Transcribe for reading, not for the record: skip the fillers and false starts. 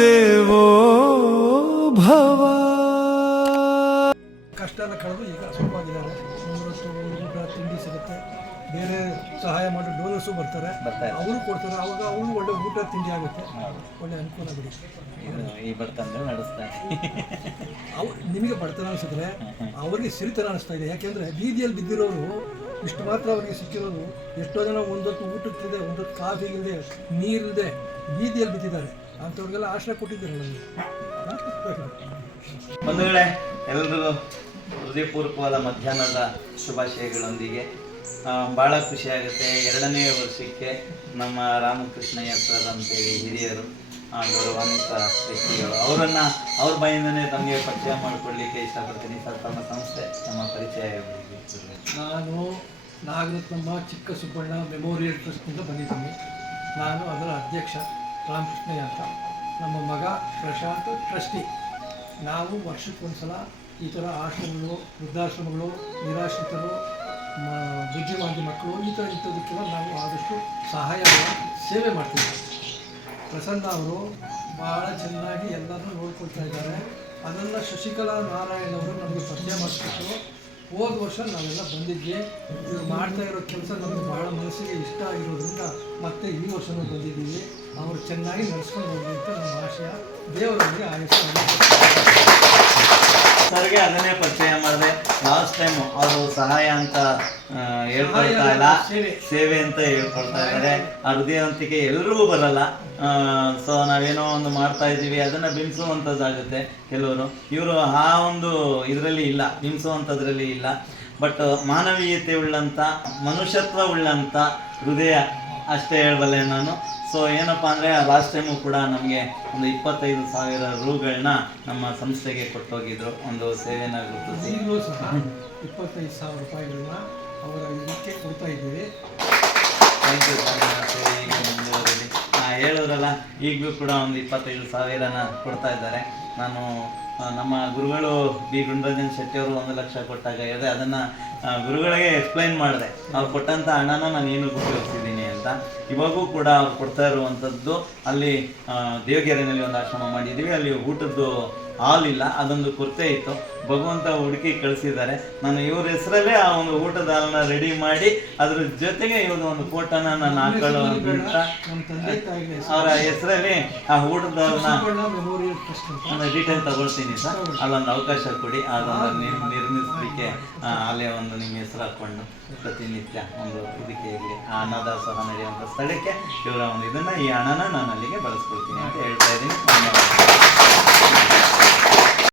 ದೇವೋ ಭವ. ಕಷ್ಟ ಎಲ್ಲ ಕಳೆದು ಈಗ ಸುಖವಾಗಿದ್ದಾರೆ. 3 ಊಟ ತಿಂಡಿ ಸಿಗುತ್ತೆ. ಬೇರೆ ಸಹಾಯ ಮಾಡೋ ಡೋನರ್ಸು ಬರ್ತಾರೆ, ಅವರು ಕೊಡ್ತಾರೆ. ಅವಾಗ ಅವರು ಒಳ್ಳೆ ಊಟ ತಿಂಡಿ ಆಗುತ್ತೆ, ಒಳ್ಳೆ ಅನುಕೂಲ ಬಿಡಿ. ಈ ಬಡತನ ನಡೆಸ್ತಾ ನಿಮಗೆ ಬಡತನ ಅನಿಸಿದ್ರೆ ಅವರಿಗೆ ಸಿರಿತನ ಅನಿಸ್ತಾ ಇದೆ. ಯಾಕೆಂದರೆ ಬೀದಿಯಲ್ಲಿ ಬಿದ್ದಿರೋರು ಇಷ್ಟು ಮಾತ್ರ ಅವರಿಗೆ ಸಿಕ್ಕಿರೋದು. ಎಷ್ಟೋ ಜನ ಒಂದೊತ್ತು ಊಟಕ್ಕಿದೆ, ಒಂದೊತ್ತು ಕಾಫಿ ಇಲ್ಲದೆ, ನೀರಿಲ್ಲದೆ ಬೀದಿಯಲ್ಲಿ ಬಿದ್ದಿದ್ದಾರೆ. ಅಂಥವ್ರಿಗೆಲ್ಲ ಆಶ್ರಯ ಕೊಟ್ಟಿದ್ದಾರೆ ನಮಗೆ. ಬಂಧುಗಳೇ, ಎಲ್ಲರಿಗೂ ಹೃದಯಪೂರ್ವಕವಾದ ಮಧ್ಯಾಹ್ನದ ಶುಭಾಶಯಗಳೊಂದಿಗೆ ಭಾಳ ಖುಷಿಯಾಗುತ್ತೆ. 2ನೇ ವರ್ಷಕ್ಕೆ ನಮ್ಮ ರಾಮಕೃಷ್ಣಯ್ಯ ಸರ್ ಅಂತೇಳಿ ಹಿರಿಯರು, ಗೌರವಾನ್ವಿತ ವ್ಯಕ್ತಿಗಳು, ಅವರನ್ನು ಅವ್ರ ಬಾಯಿಂದನೇ ತಮಗೆ ಪರಿಚಯ ಮಾಡಿಕೊಡ್ಲಿಕ್ಕೆ ಇಷ್ಟಪಡ್ತೀನಿ. ಸರ್, ತಮ್ಮ ಸಂಸ್ಥೆ, ನಮ್ಮ ಪರಿಚಯ ಹೇಳಬೇಕು. ನಾನು ನಾಗರತ್ನಮ್ಮ ಚಿಕ್ಕ ಸುಬ್ಬಣ್ಣ ಮೆಮೋರಿಯಲ್ ಟ್ರಸ್ಟ್ನಿಂದ ಬಂದಿದ್ದೀನಿ. ನಾನು ಅದರ ಅಧ್ಯಕ್ಷ ರಾಮಕೃಷ್ಣಯ್ಯ ಅಂತ. ನಮ್ಮ ಮಗ ಪ್ರಶಾಂತ್ ಟ್ರಸ್ಟಿ. ನಾವು ವರ್ಷಕ್ಕೊಂದ್ಸಲ ಈ ಥರ ಆಶ್ರಮಗಳು, ವೃದ್ಧಾಶ್ರಮಗಳು, ನಿರಾಶ್ರಿತರು, ಬುದ್ಧಿಮಾಂದ್ಯ ಮಕ್ಕಳು, ಇಂಥದಕ್ಕೆಲ್ಲ ನಾವು ಆದಷ್ಟು ಸಹಾಯ ಸೇವೆ ಮಾಡ್ತೀವಿ. ಪ್ರಸನ್ನ ಅವರು ಭಾಳ ಚೆನ್ನಾಗಿ ಎಲ್ಲರನ್ನೂ ನೋಡ್ಕೊಳ್ತಾ ಇದ್ದಾರೆ. ಅದೆಲ್ಲ ಶಶಿಕಲಾ ನಾರಾಯಣ್ ಅವರು ನಮಗೆ ಪರಿಚಯ ಮಾಡಿಸ್ಬಿಟ್ಟು ಹೋದ ವರ್ಷ ನಾವೆಲ್ಲ ಬಂದಿದ್ವಿ. ಇವ್ರು ಮಾಡ್ತಾ ಇರೋ ಕೆಲಸ ನಮಗೆ ಭಾಳ ಮನಸ್ಸಿಗೆ ಇಷ್ಟ ಆಗಿರೋದ್ರಿಂದ ಮತ್ತೆ ಈ ವರ್ಷವೂ ಬಂದಿದ್ದೀವಿ. ಅವರು ಚೆನ್ನಾಗಿ ನಡೆಸ್ಕೊಂಡು ಹೋಗಿ ಅಂತ ನಮ್ಮ ಆಶಯ. ದೇವರಿಗೆ ಆಯುಷ್ಯ. ಸರ್ಗೆ ಅದನ್ನೇ ಪರಿಚಯ ಮಾಡಿದೆ. ಲಾಸ್ಟ್ ಟೈಮ್ ಅವರು ಸಹಾಯ ಅಂತ ಹೇಳ್ಕೊಳ್ತಾ ಇಲ್ಲ, ಸೇವೆ ಅಂತ ಹೇಳ್ಕೊಳ್ತಾ ಇದ್ದಾರೆ. ಆ ಹೃದಯವಂತಿಕೆ ಎಲ್ರಿಗೂ ಬರಲ್ಲ. ಸೊ ನಾವೇನೋ ಒಂದು ಮಾಡ್ತಾ ಇದ್ದೀವಿ, ಅದನ್ನು ಬಿಂಬಿಸುವಂಥದ್ದಾಗುತ್ತೆ ಕೆಲವರು. ಇವರು ಆ ಒಂದು ಇದರಲ್ಲಿ ಇಲ್ಲ, ಬಿಂಬಿಸುವಂಥದ್ರಲ್ಲಿ ಇಲ್ಲ. ಬಟ್ ಮಾನವೀಯತೆ ಉಳ್ಳಂಥ, ಮನುಷ್ಯತ್ವ ಉಳ್ಳಂಥ ಹೃದಯ ಅಷ್ಟೇ ಹೇಳಬಲ್ಲೆ ನಾನು. ಸೊ ಏನಪ್ಪ ಅಂದರೆ, ಲಾಸ್ಟ್ ಟೈಮು ಕೂಡ ನಮಗೆ ಒಂದು 25,000 ರೂಗಳನ್ನ ನಮ್ಮ ಸಂಸ್ಥೆಗೆ ಕೊಟ್ಟೋಗಿದ್ರು, ಒಂದು ಸೇವೆನ ಗುರುತಿಸಿ. ಈಗಲೂ ಸಹ 25,000 ರೂಪಾಯಿಗಳನ್ನ ಅವರ ಇದಕ್ಕೆ ಕೊಡ್ತಾ ಇದ್ದೀವಿ. Thank you. ಈಗ ಮುಂದುವರೆಯಲ್ಲಿ ಹೇಳಿದ್ರಲ್ಲ, ಈಗಲೂ ಕೂಡ ಒಂದು 25,000ನ ಕೊಡ್ತಾ ಇದ್ದಾರೆ. ನಾನು ನಮ್ಮ ಗುರುಗಳು ಬಿ ಗುಂಡರಂಜನ್ ಶೆಟ್ಟಿಯವರು 1 ಲಕ್ಷ ಕೊಟ್ಟಾಗ ಹೇಳಿದೆ, ಅದನ್ನು ಗುರುಗಳಿಗೆ ಎಕ್ಸ್ಪ್ಲೈನ್ ಮಾಡಿದೆ. ಅವ್ರು ಕೊಟ್ಟಂಥ ಹಣನ ನಾನು ಏನಕ್ಕೆ ಉಪಯೋಗಿಸಿದ್ದೀನಿ ಅಂತ. ಇವಾಗೂ ಕೂಡ ಅವ್ರು ಕೊಡ್ತಾ ಇರುವಂಥದ್ದು, ಅಲ್ಲಿ ದೇವಗೆರೆಯಲ್ಲಿ ಒಂದು ಆಶ್ರಮ ಮಾಡಿದ್ದೀವಿ. ಅಲ್ಲಿ ಊಟದ್ದು ಹಾಲ್ ಇಲ್ಲ, ಅದೊಂದು ಕೊರತೆ ಇತ್ತು. ಭಗವಂತ ಹುಡುಕಿ ಕಳಿಸಿದ್ದಾರೆ. ನಾನು ಇವ್ರ ಹೆಸರಲ್ಲೇ ಆ ಒಂದು ಊಟದ ಹಾಲನ್ನ ರೆಡಿ ಮಾಡಿ ಅದ್ರ ಜೊತೆಗೆ ಇವ್ರದ್ದು ಒಂದು ಫೋಟೋನ ನಾನು ಹಾಕೊಳ್ಳೋ ಅಂತ ಅವರ ಹೆಸರಲ್ಲಿ ಆ ಊಟದ ಹಾಲನ್ನ ಡೀಟೇಲ್ ತಗೊಳ್ತೀನಿ ಸರ್. ಅಲ್ಲೊಂದು ಅವಕಾಶ ಕೊಡಿ, ಅದೊಂದು ನಿರ್ಮಿಸಲಿಕ್ಕೆ. ಅಲ್ಲೇ ಒಂದು ನಿಮ್ಮ ಹೆಸರು ಹಾಕ್ಕೊಂಡು ಪ್ರತಿನಿತ್ಯ ಒಂದು ಇದಕ್ಕೆ ಇರಲಿ, ಆ ಅನ್ನದಾಸೋಹ ನಡೆಯುವಂಥ ಸ್ಥಳಕ್ಕೆ ಇವರ ಒಂದು ಇದನ್ನು, ಈ ಹಣನ ನಾನು ಅಲ್ಲಿಗೆ ಬಳಸ್ಕೊಳ್ತೀನಿ ಅಂತ ಹೇಳ್ತಾ ಇದ್ದೀನಿ. ಧನ್ಯವಾದ.